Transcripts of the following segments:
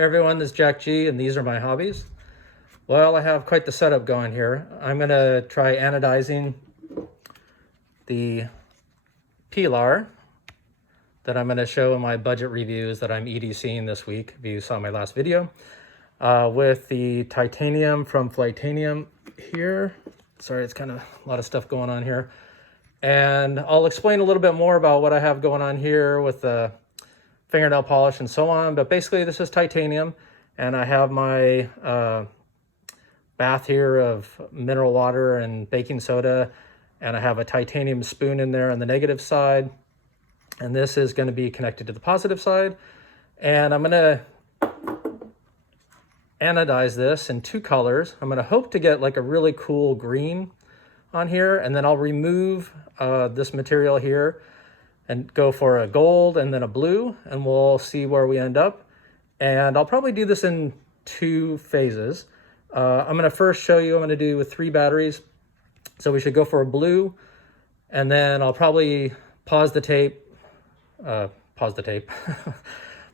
Hey everyone, this is JackG and these are my hobbies. Well, I have quite the setup going here. I'm going to try anodizing the Pilar that I'm going to show in my budget reviews that I'm EDCing this week, if you saw my last video, with the titanium from Titanium here. Sorry, it's kind of a lot of stuff going on here. And I'll explain a little bit more about what I have going on here with the fingernail polish and so on, but basically this is titanium, and I have my bath here of mineral water and baking soda, and I have a titanium spoon in there on the negative side, and this is going to be connected to the positive side, and I'm going to anodize this in two colors. I'm going to hope to get like a really cool green on here, and then I'll remove this material here and go for a gold and then a blue, and we'll see where we end up. And I'll probably do this in two phases. I'm gonna first show you, I'm gonna do with 3 batteries. So we should go for a blue, and then I'll probably pause the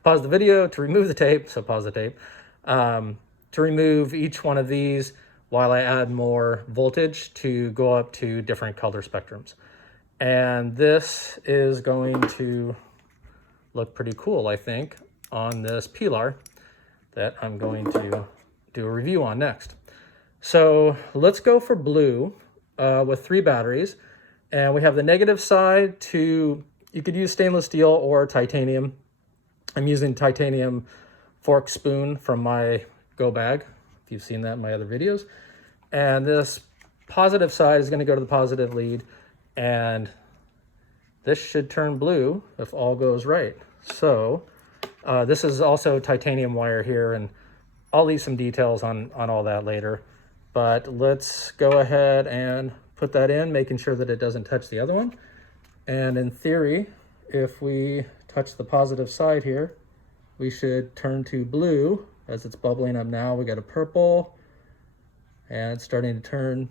video to remove the tape, so pause the tape, to remove each one of these while I add more voltage to go up to different color spectrums. And this is going to look pretty cool, I think, on this Pilar that I'm going to do a review on next. So let's go for blue with 3 batteries. And we have the negative side to, you could use stainless steel or titanium. I'm using titanium fork spoon from my go bag, if you've seen that in my other videos. And this positive side is going to go to the positive lead, and this should turn blue if all goes right. So this is also titanium wire here, and I'll leave some details on all that later. But let's go ahead and put that in, making sure that it doesn't touch the other one. And in theory, if we touch the positive side here, we should turn to blue as it's bubbling up now. We got a purple, and it's starting to turn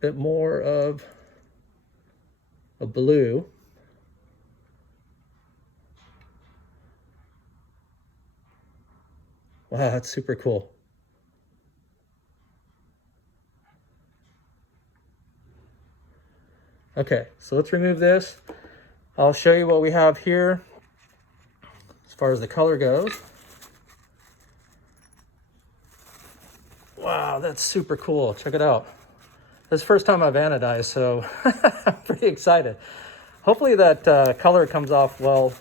bit more of a blue. Wow, that's super cool. Okay, so let's remove this. I'll show you what we have here as far as the color goes. Wow, that's super cool. Check it out. This is the first time I've anodized, so I'm pretty excited. Hopefully that color comes off well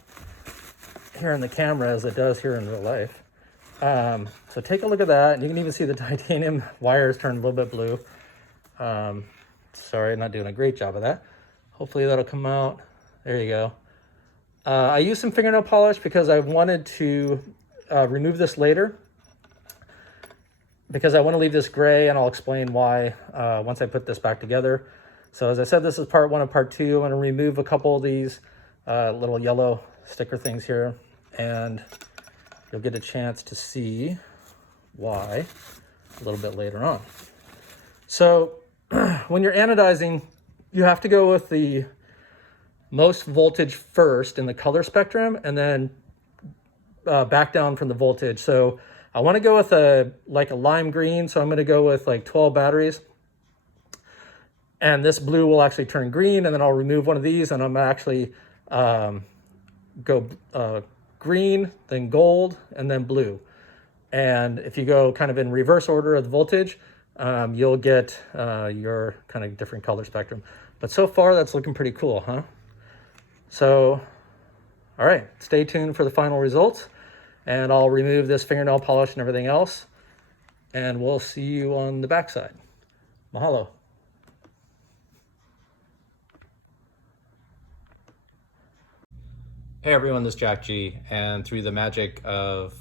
here in the camera as it does here in real life. So take a look at that, and you can even see the titanium wires turn a little bit blue. Sorry, I'm not doing a great job of that. Hopefully that'll come out. There you go. I used some fingernail polish because I wanted to remove this later, because I want to leave this gray, and I'll explain why once I put this back together. So as I said, this is part 1 of part 2. I'm going to remove a couple of these little yellow sticker things here, and you'll get a chance to see why a little bit later on. So when you're anodizing, you have to go with the most voltage first in the color spectrum, and then back down from the voltage. So I want to go with a lime green, so I'm going to go with like 12 batteries. And this blue will actually turn green, and then I'll remove one of these, and I'm actually go green, then gold, and then blue. And if you go kind of in reverse order of the voltage, you'll get your kind of different color spectrum. But so far, that's looking pretty cool, huh? So, all right, stay tuned for the final results. And I'll remove this fingernail polish and everything else, and we'll see you on the backside. Mahalo. Hey everyone, this is JackG, and through the magic of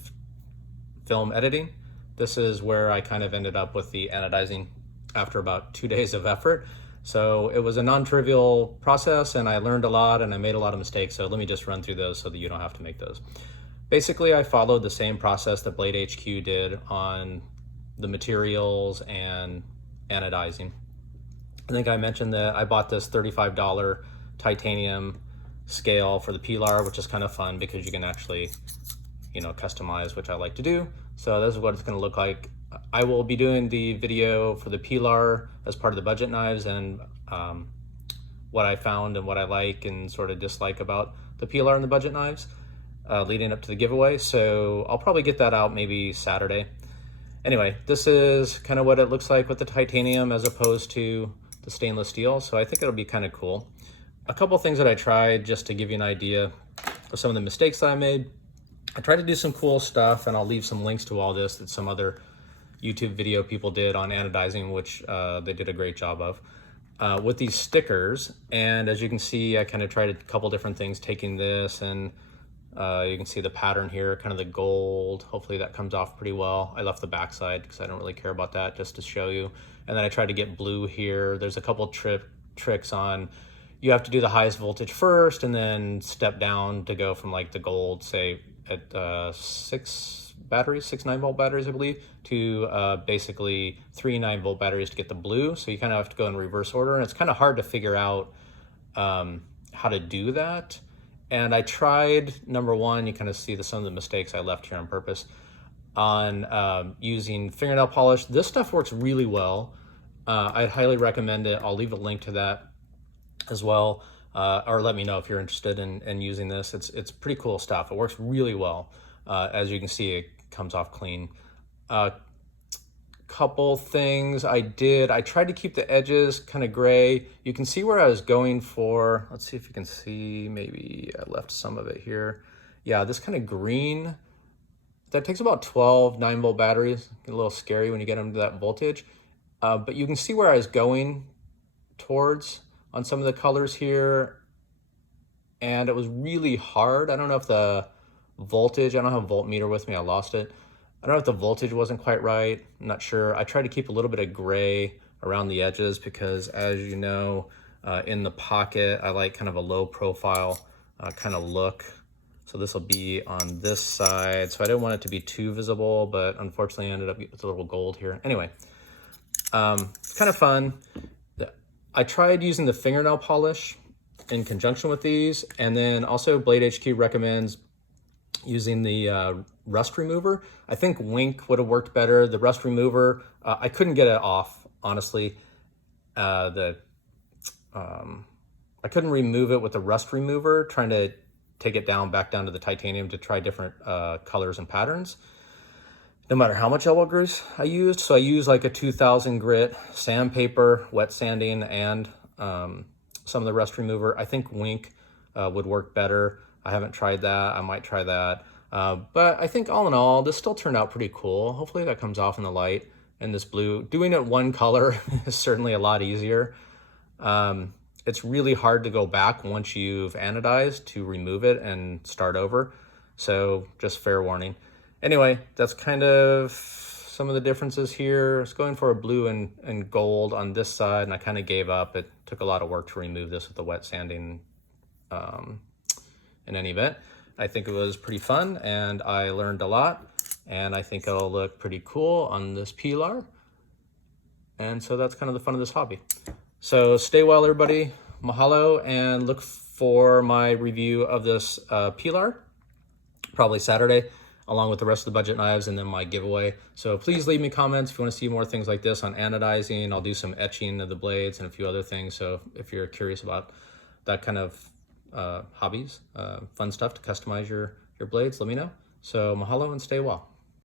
film editing, this is where I kind of ended up with the anodizing after about 2 days of effort. So it was a non-trivial process, and I learned a lot, and I made a lot of mistakes. So let me just run through those so that you don't have to make those. Basically, I followed the same process that Blade HQ did on the materials and anodizing. I think I mentioned that I bought this $35 titanium scale for the Pilar, which is kind of fun because you can actually you know, customize, which I like to do. So this is what it's going to look like. I will be doing the video for the Pilar as part of the budget knives, and what I found and what I like and sort of dislike about the Pilar and the budget knives leading up to the giveaway. So I'll probably get that out maybe Saturday. Anyway, this is kind of what it looks like with the titanium as opposed to the stainless steel. So I think it'll be kind of cool. A couple things that I tried just to give you an idea of some of the mistakes that I made. I tried to do some cool stuff, and I'll leave some links to all this that some other YouTube video people did on anodizing, which they did a great job of. With these stickers, and as you can see, I kind of tried a couple different things, taking this, and you can see the pattern here, kind of the gold. Hopefully that comes off pretty well. I left the backside because I don't really care about that, just to show you. And then I tried to get blue here. There's a couple tricks on, you have to do the highest voltage first and then step down to go from like the gold, say at 6 9-volt batteries, I believe, to basically 3 9-volt batteries to get the blue. So you kind of have to go in reverse order, and it's kind of hard to figure out how to do that. And I tried, number one, you kind of see some of the mistakes I left here on purpose, on using fingernail polish. This stuff works really well. I'd highly recommend it. I'll leave a link to that as well, or let me know if you're interested in using this. It's pretty cool stuff. It works really well. As you can see, it comes off clean. Couple things I tried to keep the edges kind of gray. You can see where I was going for, let's see if you can see, maybe I left some of it here. Yeah, this kind of green, that takes about 12 9-volt batteries. Get a little scary when you get them to that voltage. But you can see where I was going towards on some of the colors here, and it was really hard. I don't know if the voltage, I don't have a voltmeter with me, I lost it. I don't know if the voltage wasn't quite right, I'm not sure. I tried to keep a little bit of gray around the edges because, as you know, in the pocket, I like kind of a low profile kind of look. So this will be on this side. So I didn't want it to be too visible, but unfortunately I ended up with a little gold here. Anyway, it's kind of fun. I tried using the fingernail polish in conjunction with these, and then also Blade HQ recommends using the rust remover. I think Wink would have worked better. The rust remover, I couldn't get it off, honestly. I couldn't remove it with the rust remover, trying to take it back down to the titanium to try different colors and patterns, no matter how much elbow grease I used. So I used like a 2000 grit sandpaper, wet sanding, and some of the rust remover. I think Wink would work better. I haven't tried that. I might try that. But I think all in all, this still turned out pretty cool. Hopefully that comes off in the light. And this blue, doing it one color is certainly a lot easier. It's really hard to go back once you've anodized to remove it and start over. So just fair warning. Anyway, that's kind of some of the differences here. I was going for a blue and gold on this side, and I kind of gave up. It took a lot of work to remove this with the wet sanding. In any event, I think it was pretty fun, and I learned a lot, and I think it'll look pretty cool on this Pilar. And so that's kind of the fun of this hobby. So stay well, everybody. Mahalo, and look for my review of this Pilar, probably Saturday, along with the rest of the budget knives and then my giveaway. So please leave me comments if you want to see more things like this on anodizing. I'll do some etching of the blades and a few other things. So if you're curious about that kind of hobbies, fun stuff to customize your blades, let me know. So mahalo and stay well.